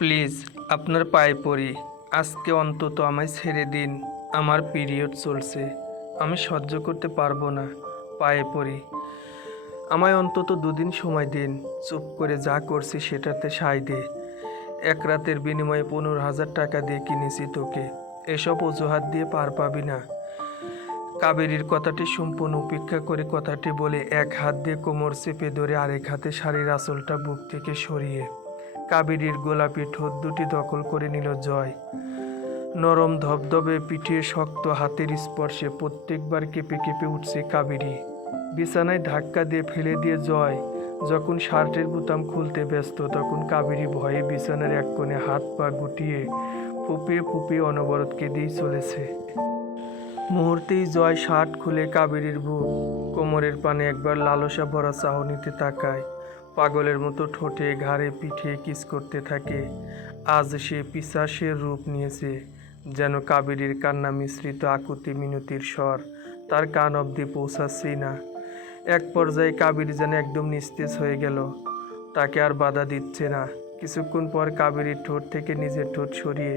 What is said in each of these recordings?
Please আপনার পায়ে পড়ি, আজকে অন্তত আমায় ছেড়ে দিন। আমার পিরিয়ড চলছে, আমি সহ্য করতে পারবো না। পায়ে পড়ি, আমায় অন্তত 2 দিন সময় দিন। চুপ করে যা করছি সেটাতে সায় দে। এক রাতের বিনিময়ে 15,000 টাকা দিয়ে কিনেছি তোকে। এসব অজুহাত দিয়ে পার পাবি না। কাবেরীর কথাটি সম্পূর্ণ উপেক্ষা করে কথাটি বলে এক হাত দিয়ে কোমর চেপে ধরে আরেক হাতে শাড়ির আঁচলটা বুক থেকে সরিয়ে কাবেরীর গোলাপি ঠোঁট দুটি দখল করে নিল জয়। নরম ধবধবে পিঠে শক্ত হাতের স্পর্শে প্রত্যেকবার কেঁপে কেঁপে উঠছে কাবেরী। বিছানায় ধাক্কা দিয়ে ফেলে দিয়ে জয় যখন শার্টের বোতাম খুলতে ব্যস্ত, তখন কাবেরী ভয়ে বিছানার এক কোণে হাত পা গুটিয়ে ফুপিয়ে ফুপিয়ে অনবরত কেঁদেই চলেছে। মুহূর্তেই জয় শার্ট খুলে কাবেরীর বুক কোমরের পানে একবার লালসা ভরা চাহনিতে তাকায়। পাগলের মতো ঠোঁটে ঘাড়ে পিঠে কিস করতে থাকে। আজ সে পিশাচের রূপ নিয়েছে, যেন কাবেরীর কান্না মিশ্রিত আকুতি মিনতির স্বর তার কান অবধি পৌঁছাচ্ছেই না। এক পর্যায়ে কাবেরী যেন একদম নিস্তেজ হয়ে গেল, তাকে আর বাধা দিচ্ছে না। কিছুক্ষণ পর কাবেরীর ঠোঁট থেকে নিজের ঠোঁট সরিয়ে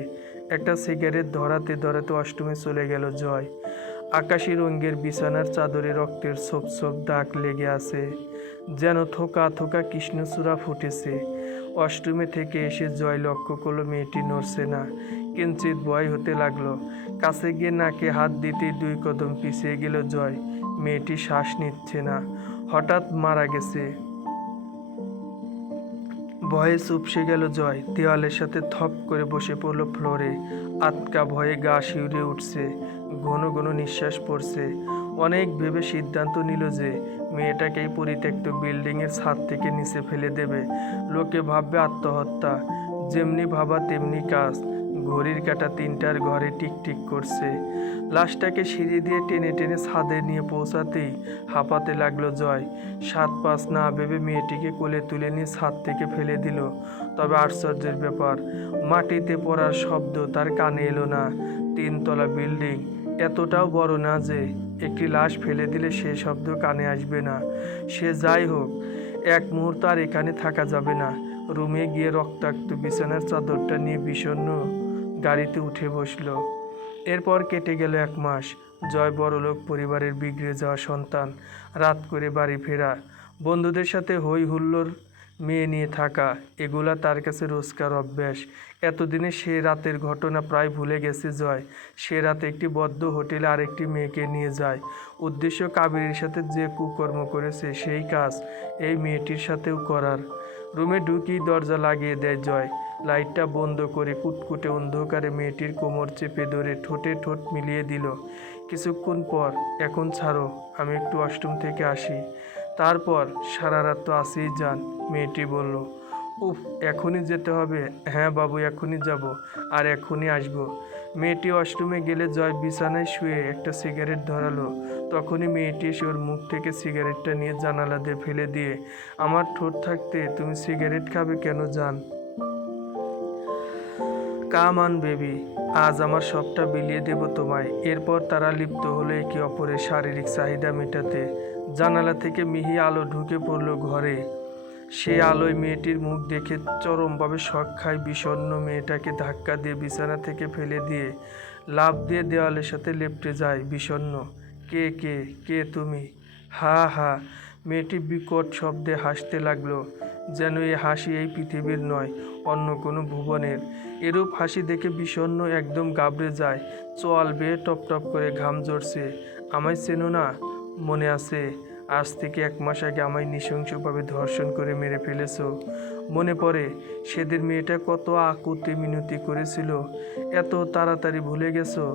একটা সিগারেট ধরাতে ধরাতে অষ্টমে চলে গেল জয়। আকাশি রঙের বিছানার চাদরে রক্তের ছোপ ছোপ দাগ লেগে আছে, যেন থোকা থোকা কৃষ্ণচূড়া ফুটেছে। অষ্টমে থেকে এসে জয় লক্ষ্য করলো মেয়েটি নড়ছে না। কিঞ্চিত ভয় হতে লাগলো। কাছে গিয়ে নাকে হাত দিতেই 2 কদম পিছিয়ে গেল জয়। মেয়েটি শ্বাস নিচ্ছে না, হঠাৎ মারা গেছে। ভয়ে চুপসে গেল জয়। দেওয়ালের সাথে থপ করে বসে পড়ল ফ্লোরে। আতকা ভয়ে গা শিউরে উঠছে, ঘন ঘন নিঃশ্বাস পড়ছে। অনেক ভেবে সিদ্ধান্ত নিল যে মেয়েটাকেই পরিত্যক্ত বিল্ডিংয়ের ছাদ থেকে নিচে ফেলে দেবে। লোকে ভাববে আত্মহত্যা। যেমনি ভাবা তেমনি কাজ। ঘড়ির কাঁটা 3টার ঘরে টিকটিক করছে। লাশটাকে সিঁড়ি দিয়ে টেনে টেনে ছাদে নিয়ে পৌঁছাতেই হাঁপাতে লাগলো জয়। 7-5 না ভেবে মেয়েটিকে কোলে তুলে নিয়ে ছাদ থেকে ফেলে দিল। তবে আশ্চর্যের ব্যাপার, মাটিতে পড়ার শব্দ তার কানে এলো না। 3তলা বিল্ডিং, এতটাও বড় না যে একটি লাশ ফেলে দিলে সে শব্দ কানে আসবে না। সে যাই হোক, এক মুহূর্ত আর এখানে থাকা যাবে না। রুমে গিয়ে রক্তাক্ত বিছানার চাদরটা নিয়ে বিষণ্ণ গাড়িতে উঠে বসল। এরপর কেটে গেল 1 মাস। জয় বড়লোক পরিবারের বিগড়ে যাওয়া সন্তান। রাত করে বাড়ি ফেরা, বন্ধুদের সাথে হই হুল্লোড়, মেয়ে নিয়ে থাকা, এগুলা তার কাছে রোজকার অভ্যাস। এতদিনে সে রাতের ঘটনা প্রায় ভুলে গেছে জয়। সে রাতে একটি বদ্ধ হোটেলে আরেকটি মেয়েকে নিয়ে যায়। উদ্দেশ্য কাবেরীর সাথে যে কুকর্ম করেছে সেই কাজ এই মেয়েটির সাথেও করার। রুমে ঢুকেই দরজা লাগিয়ে দেয় জয়। লাইটটা বন্ধ করে কুটকুটে অন্ধকারে মেয়েটির কোমর চেপে ধরে ঠোঁটে ঠোঁট মিলিয়ে দিল। কিছুক্ষণ পর, এখন ছাড়ো, আমি একটু অষ্টম থেকে আসি, তারপর সারা রাত তো আসেই যান। মেয়েটি বলল, উফ, এখনই যেতে হবে? হ্যাঁ বাবু, এখনই যাব, আর এখনই আসবো। মেয়েটি অষ্টমে গেলে জয় বিছানায় শুয়ে একটা সিগারেট ধরালো। তখনই মেয়েটি এসে ওর মুখ থেকে সিগারেটটা নিয়ে জানালা দিয়ে ফেলে দিয়ে, আমার ঠোঁট থাকতে তুমি সিগারেট খাবে কেন জান? কাম অন বেবি, আজ আমার সবটা বিলিয়ে দেব তোমায়। এরপর তারা লিপ্ত হলো একে অপরের শারীরিক চাহিদা মেটাতে। জানালা থেকে মিহি আলো ঢুকে পড়ল ঘরে। সে আলোয় মেয়েটির মুখ দেখে চরমভাবে শক খায় বিষণ্ণ। মেয়েটাকে ধাক্কা দিয়ে বিছানা থেকে ফেলে দিয়ে লাফ দিয়ে দেওয়ালের সাথে লেপ্টে যায় বিষণ্ণ। কে কে কে তুমি? হা হা। মেয়েটি বিকট শব্দে হাসতে লাগলো, যেন এই হাসি এই পৃথিবীর নয়, অন্য কোনো ভুবনের। এরূপ হাসি দেখে বিষণ্ণ একদম গাবড়ে যায়। চোয়াল বেয়ে টপ টপ করে ঘাম ঝরছে। আমায় চেনো না? মনে আছে? আজ থেকে 1 মাস আগে আমায় নৃশংসভাবে ধর্ষণ করে মেরে ফেলেছো। মনে পড়ে সেদিন মেয়েটা কত আকুতি মিনতি করেছিল? এত তাড়াতাড়ি ভুলে গেছো?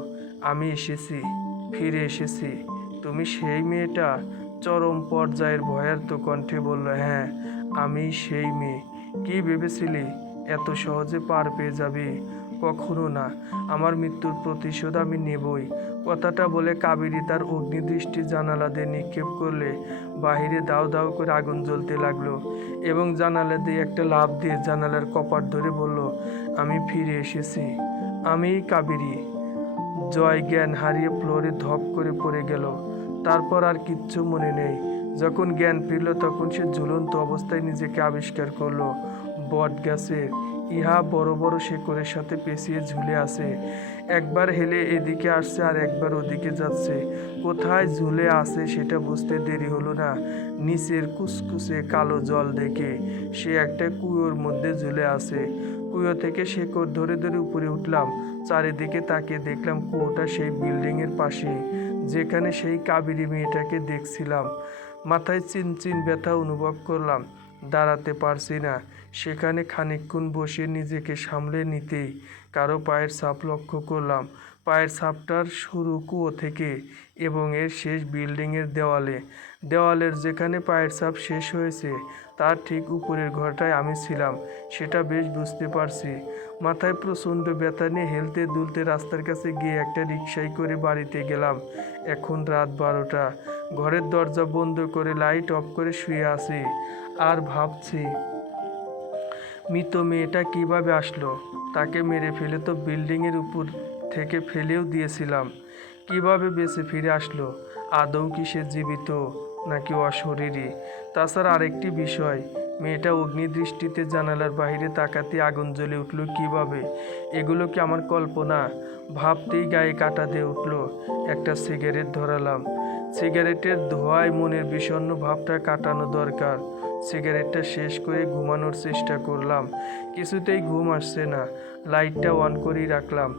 আমি এসেছি, ফিরে এসেছি। তুমি সেই মেয়েটা? চরম পর্যায়ের ভয়ার্ত কণ্ঠে বলল, হ্যাঁ, আমি সেই মেয়ে। কি ভেবেছিলি এত সহজে পার পেয়ে যাবি? কখনো না। আমার মৃত্যুর প্রতিশোধ আমি নেবই। কথাটা বলে কাবেরী তার অগ্নিদৃষ্টি জানালা দিয়ে নিক্ষেপ করলে বাহিরে দাউ দাউ করে আগুন জ্বলতে লাগলো এবং জানালা দিয়ে একটা লাফ দিয়ে জানালার কপাট ধরে বলল, আমি ফিরে এসেছি, আমিই কাবেরী। জয় জ্ঞান হারিয়ে ফ্লোরে ধপ করে পড়ে গেল। তারপর আর কিচ্ছু মনে নেই। যখন জ্ঞান ফিরল তখন সে ঝুলন্ত অবস্থায় নিজেকে আবিষ্কার করলো বট গাছের ইহা বড় বড় শেকড়ের সাথে পেঁচিয়ে ঝুলে আছে। একবার হেলে এদিকে আসছে আর একবার ওদিকে যাচ্ছে। কোথায় ঝুলে আছে সেটা বুঝতে দেরি হলো না। নিচের কুচকুচে কালো জল দেখে সে একটা কুয়োর মধ্যে ঝুলে আছে। কুয়ো থেকে শেকড় ধরে ধরে উপরে উঠলাম। চারিদিকে তাকিয়ে দেখলাম কুয়োটা সেই বিল্ডিংয়ের পাশে, যেখানে সেই কাবেরী মেয়েটাকে দেখছিলাম। মাথায় চিনচিন ব্যথা অনুভব করলাম, দাঁড়াতে পারছি না। সেখানে খানিকক্ষণ বসে নিজেকে সামলে নিতেই কারো পায়ের ছাপ লক্ষ্য করলাম। পায়ের ছাপটার শুরু কুয়ো থেকে এবং এর শেষ বিল্ডিংয়ের দেওয়ালে। দেওয়ালের যেখানে পায়ের ছাপ শেষ হয়েছে তার ঠিক উপরের ঘরটায় আমি ছিলাম, সেটা বেশ বুঝতে পারছি। মাথায় প্রচণ্ড ব্যথা নিয়ে হেলতে দুলতে রাস্তার কাছে গিয়ে একটা রিকশায় করে বাড়িতে গেলাম। এখন রাত 12টা। ঘরের দরজা বন্ধ করে লাইট অফ করে শুয়ে আছি আর ভাবছি, মৃত মেয়েটা কিভাবে আসলো? তাকে মেরে ফেলে তো বিল্ডিংয়ের উপর থেকে ফেলেও দিয়েছিলাম। কিভাবে বেঁচে ফিরে আসলো? আদৌ কি সে জীবিত নাকি অশরীরী? তাছাড়া আরেকটি বিষয়, মেয়েটা অগ্নিদৃষ্টিতে জানালার বাইরে তাকাতে আগুন জ্বলে উঠল কিভাবে? এগুলো কি আমার কল্পনা? ভাবতেই গায়ে কাঁটা দিয়ে উঠল। একটা সিগারেট ধরালাম। সিগারেটের ধোঁয়ায় মনের বিষণ্ণ ভাবটা কাটানো দরকার। সিগারেটটা শেষ করে ঘুমানোর চেষ্টা করলাম, কিছুতেই ঘুম আসছে না। লাইটটা অন করেই রাখলাম।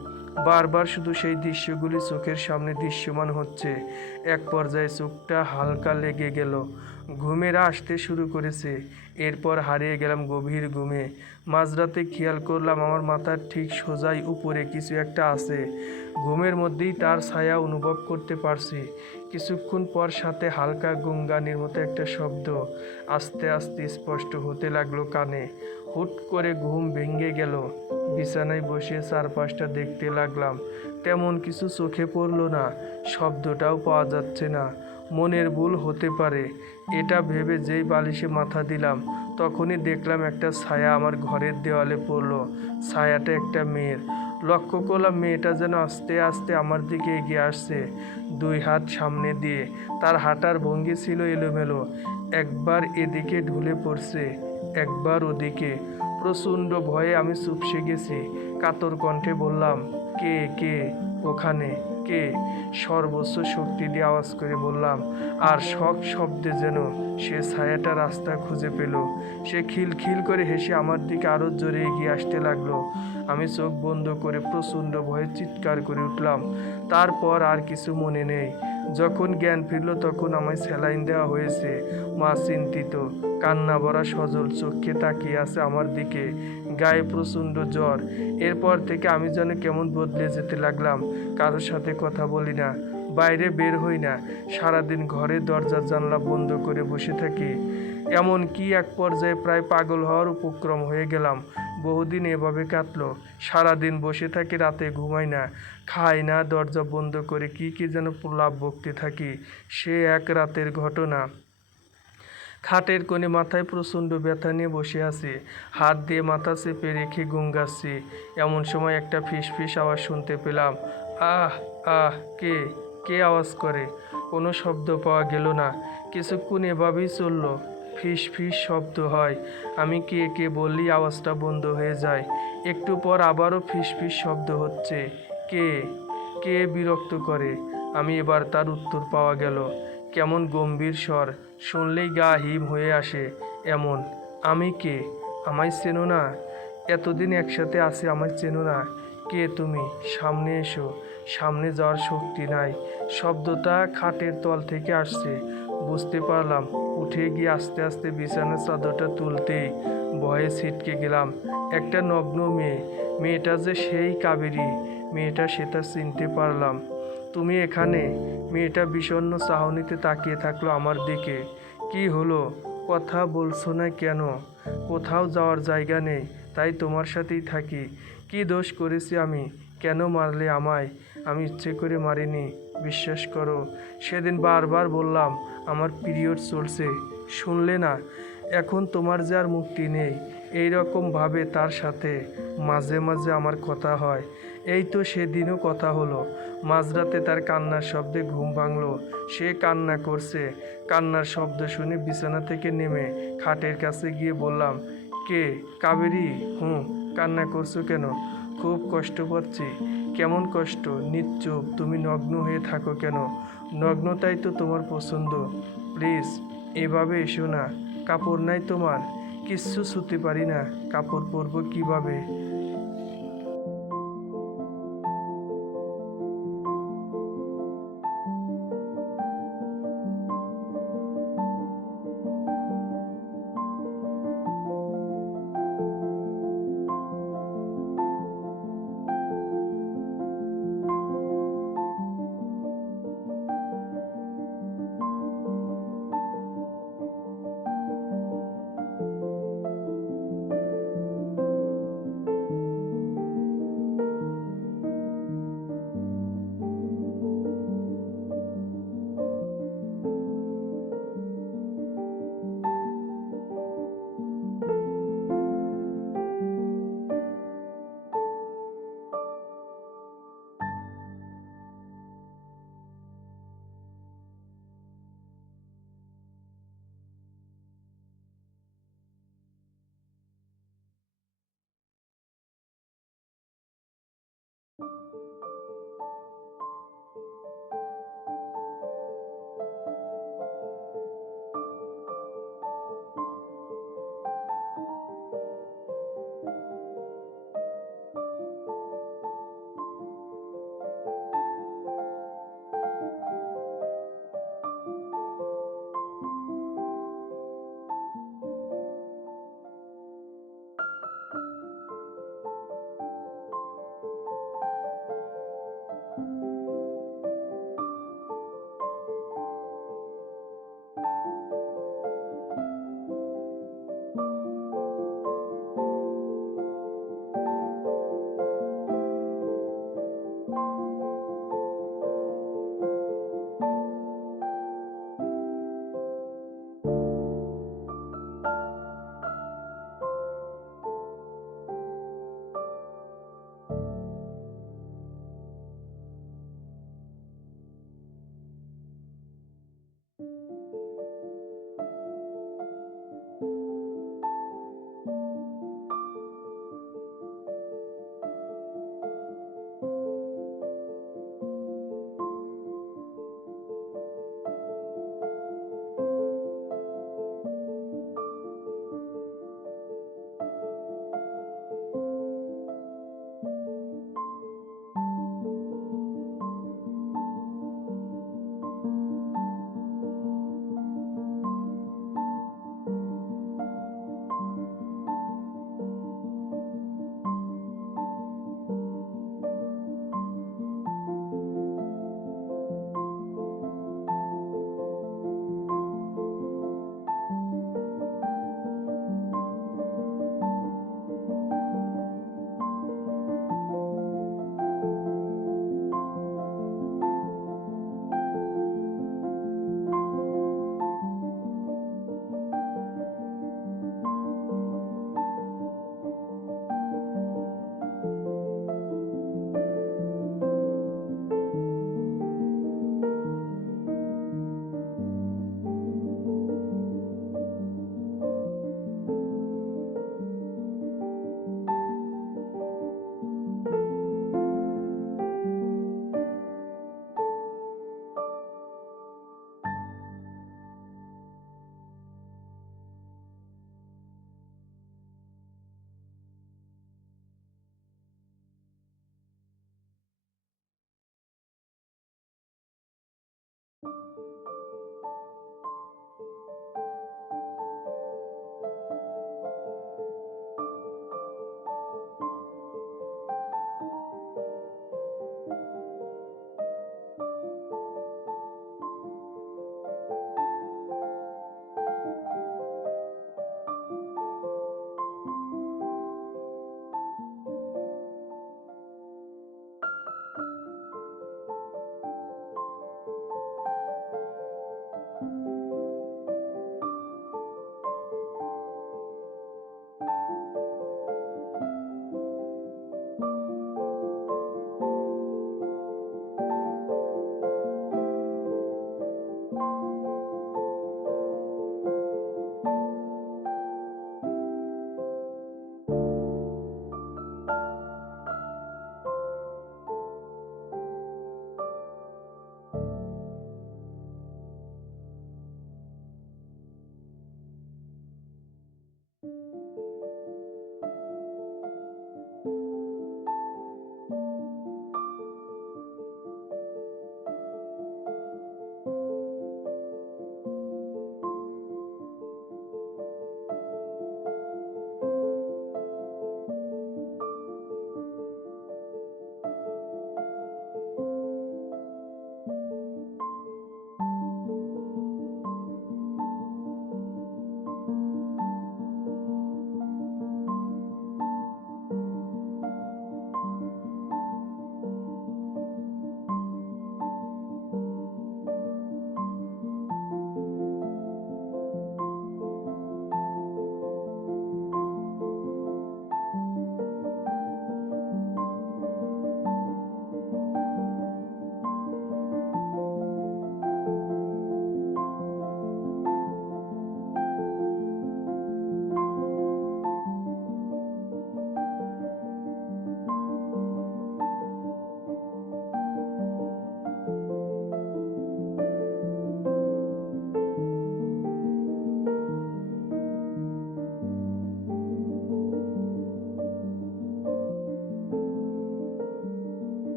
বারবার শুধু সেই দৃশ্যগুলি চোখের সামনে দৃশ্যমান হচ্ছে। এক পর্যায়ে চোখটা হালকা লেগে গেল, ঘুমের আসতে শুরু করেছে। এরপর হারিয়ে গেলাম গভীর ঘুমে। মাঝরাতে খেয়াল করলাম আমার মাথার ঠিক সোজাই উপরে কিছু একটা আছে। ঘুমের মধ্যেই তার ছায়া অনুভব করতে পারছি। কিছুক্ষণ পর সাথে হালকা গুনগানির মতো একটা শব্দ আস্তে আস্তে স্পষ্ট হতে লাগলো কানে। হুট করে ঘুম ভেঙে গেল। বিছানায় বসে চারপাশটা দেখতে লাগলাম। তেমন কিছু চোখে পড়ল না, শব্দটাও পাওয়া যাচ্ছে না। মনের ভুল হতে পারে, এটা ভেবে যেই বালিশে মাথা দিলাম তখনই দেখলাম একটা ছায়া আমার ঘরের দেওয়ালে পড়ল। ছায়াটা একটা মেয়ের। লক্ষ্য করলাম মেয়েটা যেন আস্তে আস্তে আমার দিকে এগিয়ে আসছে, দুই হাত সামনে দিয়ে। তার হাঁটার ভঙ্গি ছিল এলোমেলো, একবার এদিকে ঢুলে পড়ছে, একবার ওদিকে। প্রচণ্ড ভয়ে আমি চুপসে গেছি। কাতর কণ্ঠে বললাম, কে কে ওখানে? কে? সর্বোচ্চ শক্তি দিয়ে আওয়াজ করে বললাম, আর শক শব্দে যেন সে ছায়াটা রাস্তা খুঁজে পেল। সে খিলখিল করে হেসে আমার দিকে আরও জোরে এগিয়ে আসতে লাগলো। আমি চোখ বন্ধ করে প্রচণ্ড ভয়ে চিৎকার করে উঠলাম। তারপর আর কিছু মনে নেই। যখন জ্ঞান ফিরল তখন আমায় স্যালাইন দেওয়া হয়েছে। মা চিন্তিত, কান্না ভরা সজল চোখে তাকিয়ে আছে আমার দিকে। গায়ে প্রচণ্ড জ্বর। এরপর থেকে আমি যেন কেমন বদলে যেতে লাগলাম। কারোর সাথে কথা বলি না, বাইরে বের হই না, সারাদিন ঘরে দরজা জানলা বন্ধ করে বসে থাকি। এমন কি এক পর্যায়ে প্রায় পাগল হওয়ার উপক্রম হয়ে গেলাম। বহুদিন এভাবে কাটলো। সারাদিন বসে থাকি, রাতে ঘুমাই না, খাই না, দরজা বন্ধ করে কি কি যেন প্রলাপ বকতে থাকি। সে এক রাতের ঘটনা। খাটের কোণে মাথায় প্রচণ্ড ব্যথা নিয়ে বসে আছি, হাত দিয়ে মাথা চেপে রেখে ঘুম গাচ্ছি। এমন সময় একটা ফিসফিস আওয়াজ শুনতে পেলাম। আহ আহ, কে? কে আওয়াজ করে? কোনো শব্দ পাওয়া গেল না। কিছুক্ষণ এভাবেই চলল। ফিস ফিস শব্দ হয়। আমি কে কে বললি আওয়াজটা বন্ধ হয়ে যায়। একটু পর আবারও ফিস ফিস শব্দ হচ্ছে। কে? কে বিরক্ত করে? আমি এবার তার উত্তর পাওয়া গেল। কেমন গম্ভীর স্বর, শুনলেই গা হিম হয়ে আসে এমন। আমি কে? আমায় চেনো না? এতদিন একসাথে আছি, আমায় চেনো না? কে তুমি? সামনে এসো। সামনে যাওয়ার শক্তি নাই। শব্দটা খাটের তল থেকে আসছে, বুঝতে পারলাম। উঠে গিয়ে আস্তে আস্তে বিছানার চাদরটা তুলতেই ভয়ে ছিটকে গেলাম। একটা নগ্ন মেয়ে। মেয়েটা যে সেই কাবেরী মেয়েটা, সেটা চিনতে পারলাম। তুমি এখানে? মেয়েটা বিষণ্ণ চাহনিতে তাকিয়ে থাকলো আমার দিকে। কি হলো? কথা বলছো না কেন? কোথাও যাওয়ার জায়গা নেই, তাই তোমার সাথেই থাকি। কি দোষ করেছি আমি? কেন মারলে আমায়? আমি ইচ্ছে করে মারিনি, বিশ্বাস করো। সেদিন বারবার বললাম আমার পিরিয়ড চলছে, শুনলে না। এখন তোমার যে আর মুক্তি নেই। এই রকম ভাবে তার সাথে মাঝে মাঝে আমার কথা হয়। এই তো সেদিনও কথা হলো। মাঝরাতে তার কান্নার শব্দে ঘুম ভাঙলো। সে কান্না করছে। কান্নার শব্দ শুনে বিছানা থেকে নেমে খাটের কাছে গিয়ে বললাম, কে? কাবেরী? হুঁ, কান্না করছো কেন? খুব কষ্ট পাচ্ছি। কেমন কষ্ট? নিশ্চুপ, তুমি নগ্ন হয়ে থাকো কেন? নগ্নতাই তো তোমার পছন্দ। প্লিজ এভাবে এসো না। কাপড় নাই তোমার? কিচ্ছু ছুতে পারি না, কাপড় পরবো কিভাবে?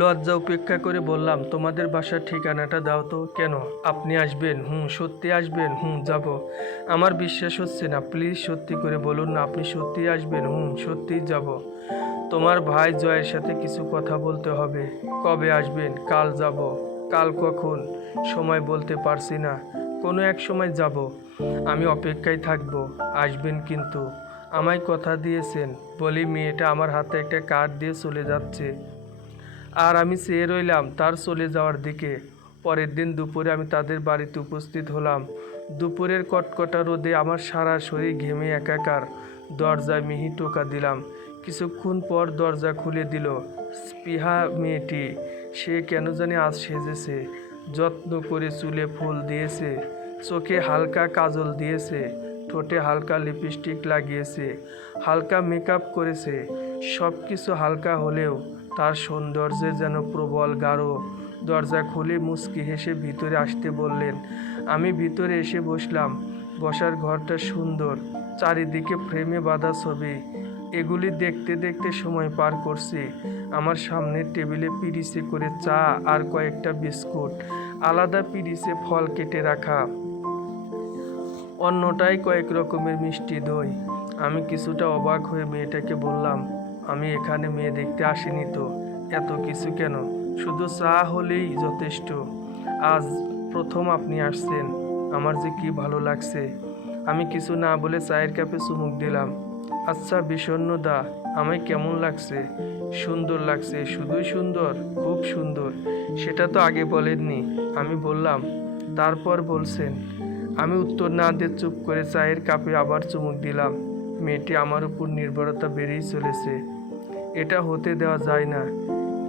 লজ্জা উপেক্ষা করে বললাম, তোমাদের বাসার ঠিকানাটা দাও তো। কেন, আপনি আসবেন? সত্যি আসবেন? যাব। আমার বিশ্বাস হচ্ছে না, প্লিজ সত্যি করে বলুন না আপনি সত্যি আসবেন। সত্যিই যাব। তোমার ভাই জয়ের সাথে কিছু কথা বলতে হবে। কবে আসবেন? কাল যাব। কাল কখন? সময় বলতে পারছি না, কোনো এক সময় যাব। আমি অপেক্ষায় থাকবো, আসবেন কিন্তু। আমায় কথা দিয়েছেন। বলি মেয়েটা আমার হাতে একটা কার্ড দিয়ে চলে যাচ্ছে, আর আমি চেয়ে রইলাম তার চলে যাওয়ার দিকে। পরের দিন দুপুরে আমি তাদের বাড়িতে উপস্থিত হলাম। দুপুরের কটকটা রোদে আমার সারা শরীর ঘেমে একাকার। দরজায় মিহি টোকা দিলাম। কিছুক্ষণ পর দরজা খুলে দিল স্পৃহা মেয়েটি। সে কেন জানি আজ সেজেছে, যত্ন করে চুলে ফুল দিয়েছে, চোখে হালকা কাজল দিয়েছে, ঠোঁটে হালকা লিপস্টিক লাগিয়েছে, হালকা মেকআপ করেছে। সব কিছু হালকা হলেও তার সৌন্দর্যে যেন প্রবল গাঢ়। দরজা খুলে মুচকি হেসে ভিতরে আসতে বললেন। আমি ভিতরে এসে বসলাম। বসার ঘরটা সুন্দর, চারিদিকে ফ্রেমে বাঁধা ছবি। এগুলি দেখতে দেখতে সময় পার করছি। আমার সামনের টেবিলে পিরিচে করে চা আর কয়েকটা বিস্কুট, আলাদা পিরিচে ফল কেটে রাখা, অন্যটায় কয়েক রকমের মিষ্টি দই। আমি কিছুটা অবাক হয়ে মেয়েটাকে বললাম, আমি এখানে মেয়ে দেখতে আসিনি তো, এত কিছু কেন? শুধু চা হলেই যথেষ্ট। আজ প্রথম আপনি আসছেন, আমার যে কি ভালো লাগছে। আমি কিছু না বলে চায়ের কাপে চুমুক দিলাম। আচ্ছা বিষণ্ণদা, আমায় কেমন লাগছে? সুন্দর লাগছে, শুধুই সুন্দর? খুব সুন্দর। সেটা তো আগে বলেননি। আমি বললাম, তারপর বলছেন। আমি উত্তর না দিয়ে চুপ করে চায়ের কাপে আবার চুমুক দিলাম। মেয়েটি আমার উপর নির্ভরতা বেড়েই চলেছে। এটা হতে দেওয়া যায় না।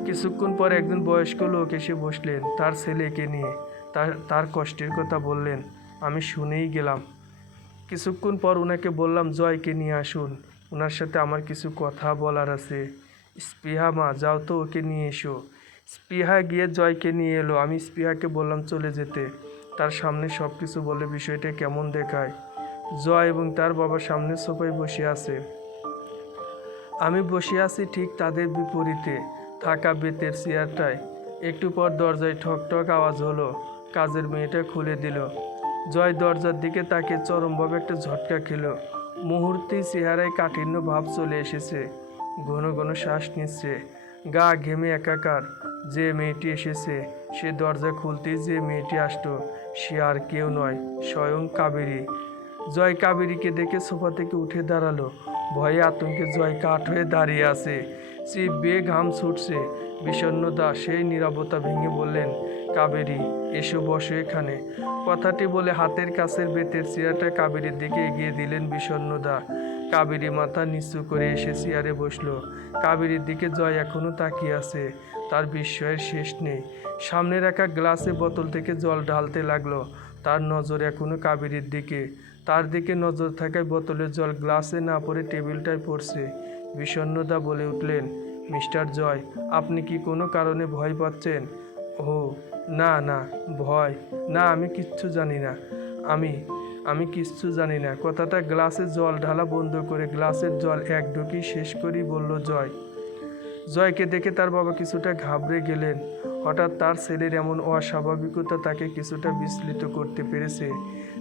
কিছুক্ষণ পর একজন বয়স্ক লোক এসে বসলেন তার ছেলেকে নিয়ে। তার কষ্টের কথা বললেন। আমি শুনেই গেলাম। কিছুক্ষণ পর ওনাকে বললাম, জয়কে নিয়ে আসুন, ওনার সাথে আমার কিছু কথা বলার আছে। স্পৃহা মা, যাও তো ওকে নিয়ে এসো। স্পৃহা গিয়ে জয়কে নিয়ে এলো। আমি স্পৃহাকে বললাম চলে যেতে। তার সামনে সব কিছু বলে বিষয়টা কেমন দেখায়। জয় এবং তার বাবা সামনের সোফায় বসে আছে। আমি বসে আছি ঠিক তাদের বিপরীতে থাকা বেতের চেয়ারটায়। একটু পর দরজায় ঠক ঠক আওয়াজ হলো। কাজের মেয়েটা খুলে দিল। জয় দরজার দিকে তাকে চরমভাবে একটা ঝটকা খেলো। মুহূর্তেই চেহারায় কাঠিন্য ভাব চলে এসেছে। ঘন ঘন শ্বাস নিচ্ছে, গা ঘেমে একাকার। যে মেয়েটি এসেছে, সে দরজা খুলতেই যে মেয়েটি আসতো, সে আর কেউ নয়, স্বয়ং কাবেরী। জয় কাবেরীকে দেখে সোফা থেকে উঠে দাঁড়ালো। ভয়ে আতঙ্কে জয় কাঠ হয়ে দাঁড়িয়ে আছে। সে ঘাম ছুটছে। বিষণ্ণতা সেই নীরবতা ভেঙে বললেন, কাবেরী, এসো, বসো এখানে। কথাটি বলে হাতের কাছের বেতের চেয়ারটা কাবেরীর দিকে এগিয়ে দিলেন বিষণ্ণদা। কাবেরী মাথা নিচু করে এসে চেয়ারে বসলো। কাবেরীর দিকে জয় এখনো তাকিয়ে আছে। তার বিস্ময়ের শেষ নেই। সামনে রাখা গ্লাসে বোতল থেকে জল ঢালতে লাগলো। তার নজর এখনো কাবেরীর দিকে। তার দিকে নজর থাকায় বোতলের জল গ্লাসে না পড়ে টেবিলটায় পড়ছে। বিষণ্ণদা বলে উঠলেন, মিস্টার জয়, আপনি কি কোনো কারণে ভয় পাচ্ছেন? ও না না, ভয় না, আমি কিচ্ছু জানি না। আমি কিচ্ছু জানি না। কথাটা গ্লাসে জল ঢালা বন্ধ করে গ্লাসের জল এক ঢুকি শেষ করেই বলল জয়। জয়কে দেখে তার বাবা কিছুটা ঘাবড়ে গেলেন। হঠাৎ তার ছেলের এমন অস্বাভাবিকতা তাকে কিছুটা বিচলিত করতে পেরেছে।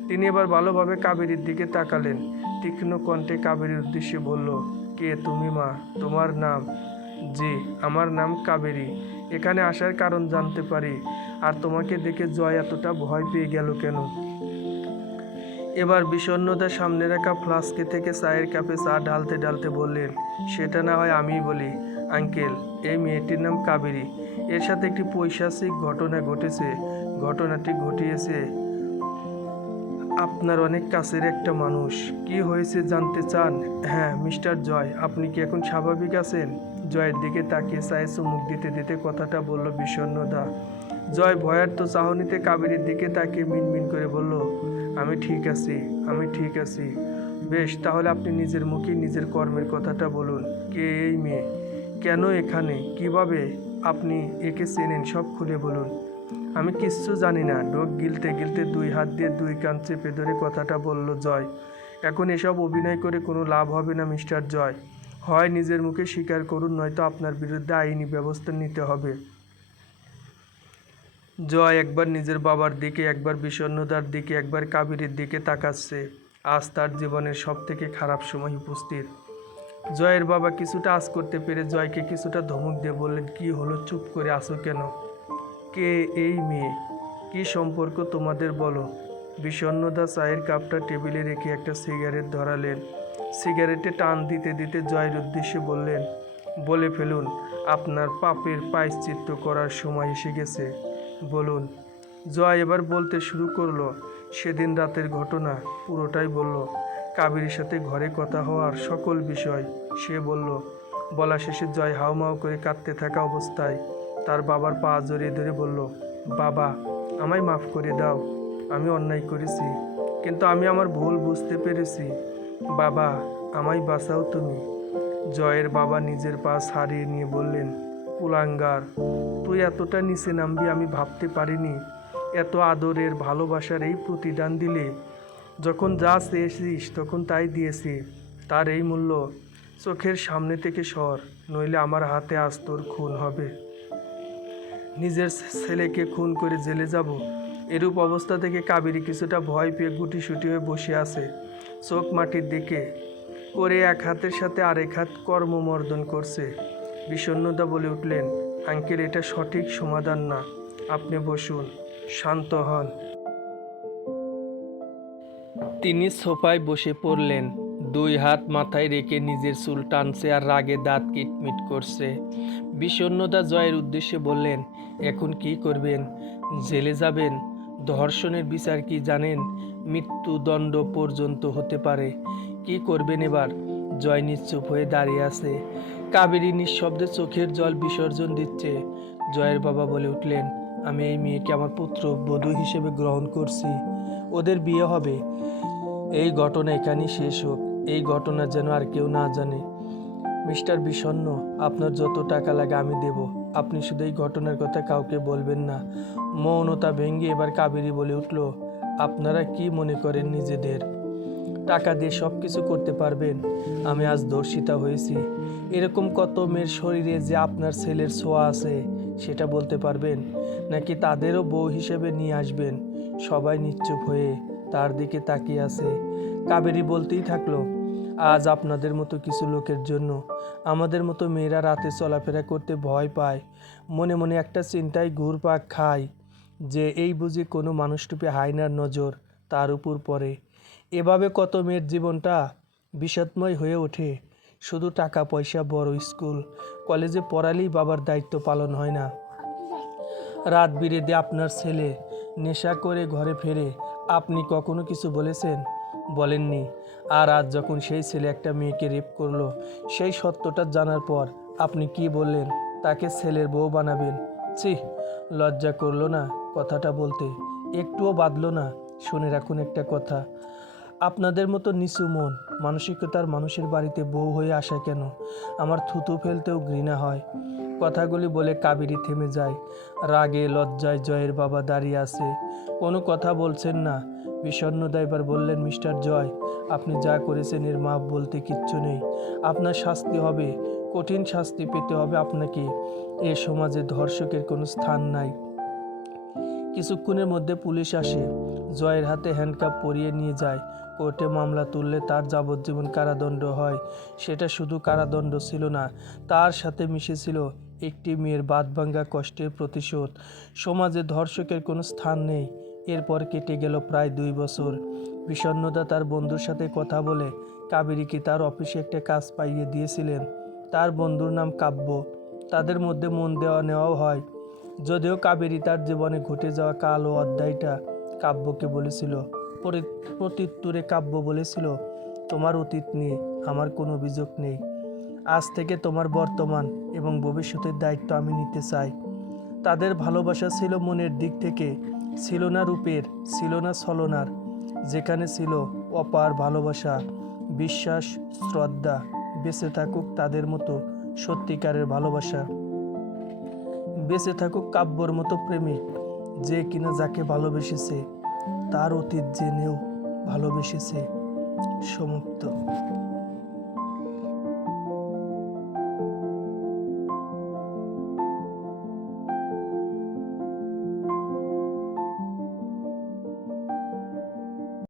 তিনি এবার ভালোভাবে কাবেরীর দিকে তাকালেন। তীক্ষ্ণ কণ্ঠে কাবেরীর উদ্দেশ্যে বলল, কে তুমি মা? তোমার নাম? জি, আমার নাম কাবেরী। এখানে আসার কারণ জানতে পারি? আর তোমাকে দেখে জয় এতটা ভয় পেয়ে গেল কেন? এবার বিষণ্ণতার সামনে রাখা ফ্লাস্কে থেকে চায়ের কাপে চা ঢালতে ঢালতে বললেন, সেটা না হয় আমিই বলি। আঙ্কেল, এই মেয়েটির নাম কাবেরী। এর সাথে একটি পৈশাচিক ঘটনা ঘটেছে। ঘটনাটি ঘটিয়েছে আপনার অনেক কাছের একটা মানুষ। কি হয়েছে জানতে চান? হ্যাঁ মিস্টার জয়, আপনি কি এখন স্বাভাবিক আছেন? জয়ের দিকে তাকিয়ে চায়ে চুমুক দিতে দিতে কথাটা বলল বিষণ্ণদা। জয় ভয়ার্ত চাহনিতে কাবেরীর দিকে তাকিয়ে মিনমিন করে বলল, আমি ঠিক আছি, আমি ঠিক আছি। বেশ, তাহলে আপনি নিজের মুখে নিজের কর্মের কথাটা বলুন। কে এই মেয়ে? কেন এখানে? কিভাবে আপনি একে চেনেন? সব খুলে বলুন। আমি কিচ্ছু জানি না। ঢোক গিলতে গিলতে দুই হাত দিয়ে দুই কান চেপে ধরে কথাটা বলল জয়। এখন এসব অভিনয় করে কোনো লাভ হবে না মিস্টার জয়। হয় নিজের মুখে স্বীকার করুন, নয়তো আপনার বিরুদ্ধে আইনি ব্যবস্থা নিতে হবে। জয় একবার নিজের বাবার দিকে, একবার বিষণ্ণতার দিকে, একবার কাবেরীর দিকে তাকাচ্ছে। আজ তার জীবনের সব থেকে খারাপ সময় উপস্থিত। জয়ের বাবা কিছুটা আঁচ করতে পেরে জয়কে কিছুটা ধমক দিয়ে বললেন, কি হলো, চুপ করে আছো কেন? কে এই মেয়ে? কি সম্পর্ক তোমাদের বলো? বিষণ্ণদা চায়ের কাপটা টেবিলে রেখে একটা সিগারেট ধরালেন। সিগারেটে টান দিতে দিতে জয়ের উদ্দেশ্যে বললেন, বলে ফেলুন, আপনার পাপের প্রায়শ্চিত্ত করার সময় এসে গেছে। বলুন। জয় এবার বলতে শুরু করলো। সেদিন রাতের ঘটনা পুরোটাই বলল। কাবেরীর সাথে ঘরে কথা হওয়ার সকল বিষয় সে বলল। বলা শেষে জয় হাউমাউ করে কাঁদতে থাকা অবস্থায় তার বাবার পা জড়িয়ে ধরে বলল, বাবা, আমায় মাফ করে দাও। আমি অন্যায় করেছি, কিন্তু আমি আমার ভুল বুঝতে পেরেছি। বাবা, আমায় বাঁচাও তুমি। জয়ের বাবা নিজের পা ছাড়িয়ে নিয়ে বললেন, কুলাঙ্গার, তুই এতটা নিচে নামবি আমি ভাবতে পারিনি। এত আদরের ভালোবাসার এই প্রতিদান দিলে। যখন যা চেয়েছিস তখন তাই দিয়েছি। তার এই মূল্য? চোখের সামনে থেকে সর, নইলে আমার হাতে আজ তোর খুন হবে। নিজের ছেলেকে খুন করে জেলে যাব? এরূপ অবস্থা থেকে কাবেরী কিছুটা ভয় পেয়ে গুটিসুটি হয়ে বসে আছে। চোখ মাটির দিকে করে এক হাতের সাথে আরেক হাত কর্মমর্দন করছে। বিষণ্ণতা বলে উঠলেন, আঙ্কেল, এটা সঠিক সমাধান না। আপনি বসুন, শান্ত হন। তিনি সোফায় বসে পড়লেন। দুই হাত মাথায় রেখে নিজের চুল টানছে আর রাগে দাঁত কিটমিট করছে। বিষণ্ণতা জয়ের উদ্দেশ্যে বললেন, এখন কি করবেন? জেলে যাবেন? ধর্ষণের বিচার কি জানেন? মৃত্যুদণ্ড পর্যন্ত হতে পারে। কি করবেন এবার? জয় নিশ্চুপ হয়ে দাঁড়িয়ে আছে। কাবেরী নিঃশব্দে চোখের জল বিসর্জন দিচ্ছে। জয়ের বাবা বলে উঠলেন, আমি এই মেয়েকে আমার পুত্র বধূ হিসেবে গ্রহণ করছি। ওদের বিয়ে হবে। এই ঘটনা এখানেই শেষ হোক। এই ঘটনা যেন আর কেউ না জানে। মিস্টার বিষণ্ণ, আপনার যত টাকা লাগে আমি দেব। আপনি শুধু এই ঘটনার কথা কাউকে বলবেন না। মৌনতা ভেঙে এবার কাবেরী বলে উঠল, আপনারা কি মনে করেন নিজেদের টাকা দিয়ে সব কিছু করতে পারবেন? আমি আজ ধর্ষিতা হয়েছি। এরকম কত মেয়ের শরীরে যে আপনার ছেলের ছোঁয়া আছে সেটা বলতে পারবেন? নাকি তাদেরও বউ হিসেবে নিয়ে আসবেন? সবাই নিশ্চুপ হয়ে তার দিকে তাকিয়ে আছে। কাবেরী বলতেই থাকলো, আজ আপনাদের মতো কিছু লোকের জন্য আমাদের মতো মেয়েরা রাতে চলাফেরা করতে ভয় পায়। মনে মনে একটা চিন্তায় ঘুরপাক খায় যে এই বুঝি কোনো মানুষরূপী হায়নার নজর তার উপর পড়ে। এভাবে কত মেয়ের জীবনটা বিষাদময় হয়ে ওঠে। শুধু টাকা পয়সা, বড় স্কুল কলেজে পড়ালেই বাবার দায়িত্ব পালন হয় না। রাত বিরেতে আপনার ছেলে নেশা করে ঘরে ফেরে আপনি কখনো কিছু বলেছেন? বলেননি। আর আজ যখন সেই ছেলে একটা মেয়েকে রেপ করলো, সেই সত্যটা জানার পর আপনি কি বললেন? তাকে ছেলের বউ বানাবেন। ছি, লজ্জা করলো না কথাটা বলতে? একটুও বাঁধলো না? শুনে রাখুন একটা কথা, আপনাদের মতো নিচু মন মানসিকতার মানুষের বাড়িতে বউ হয়ে আসা কেন আমার থুতু ফেলতেও ঘৃণা হয়। কথাগুলি বলে কাবেরী থেমে যায়। রাগে লজ্জায় জয়ের বাবা দাঁড়িয়ে আছে, কোনো কথা বলছেন না। বিষণ্ণতা এবার বললেন, মিস্টার জয়, আপনি যা করেছেন এর মাপ বলতে কিচ্ছু নেই। আপনার শাস্তি হবে, কঠিন শাস্তি পেতে হবে আপনাকে। এ সমাজে ধর্ষকের কোনো স্থান নাই। কিছুক্ষণের মধ্যে পুলিশ আসে, জয়ের হাতে হ্যান্ডকাপ পরিয়ে নিয়ে যায়। কোর্টে মামলা তুললে তার যাবজ্জীবন কারাদণ্ড হয়। সেটা শুধু কারাদণ্ড ছিল না, তার সাথে মিশেছিল একটি মেয়ের বাঁধভাঙ্গা কষ্টের প্রতিশোধ। সমাজে ধর্ষকের কোনো স্থান নেই। এরপর কেটে গেল প্রায় 2 বছর। বিষণ্ণতা তার বন্ধুর সাথে কথা বলে কাবেরীকে তার অফিসে একটা কাজ পাইয়ে দিয়েছিলেন। তার বন্ধুর নাম কাব্য। তাদের মধ্যে মন দেওয়া নেওয়াও হয়। যদিও কাবেরী তার জীবনে ঘটে যাওয়া কালো অধ্যায়টা কাব্যকে বলেছিল। প্রত্যুত্তরে কাব্য বলেছিল, তোমার অতীত নিয়ে আমার কোনো অভিযোগ নেই। আজ থেকে তোমার বর্তমান এবং ভবিষ্যতের দায়িত্ব আমি নিতে চাই। তাদের ভালোবাসা ছিল মনের দিক থেকে, ছিল না রূপের, ছিল না ছলনার। যেখানে ছিল অপার ভালোবাসা, বিশ্বাস, শ্রদ্ধা। বেঁচে থাকুক তাদের মতো সত্যিকারের ভালোবাসা। বেঁচে থাকুক কাব্যর মতো প্রেমিক, যে কিনা যাকে ভালোবেসেছে তার অতীত জেনেও ভালোবেসেছে। সমাপ্ত।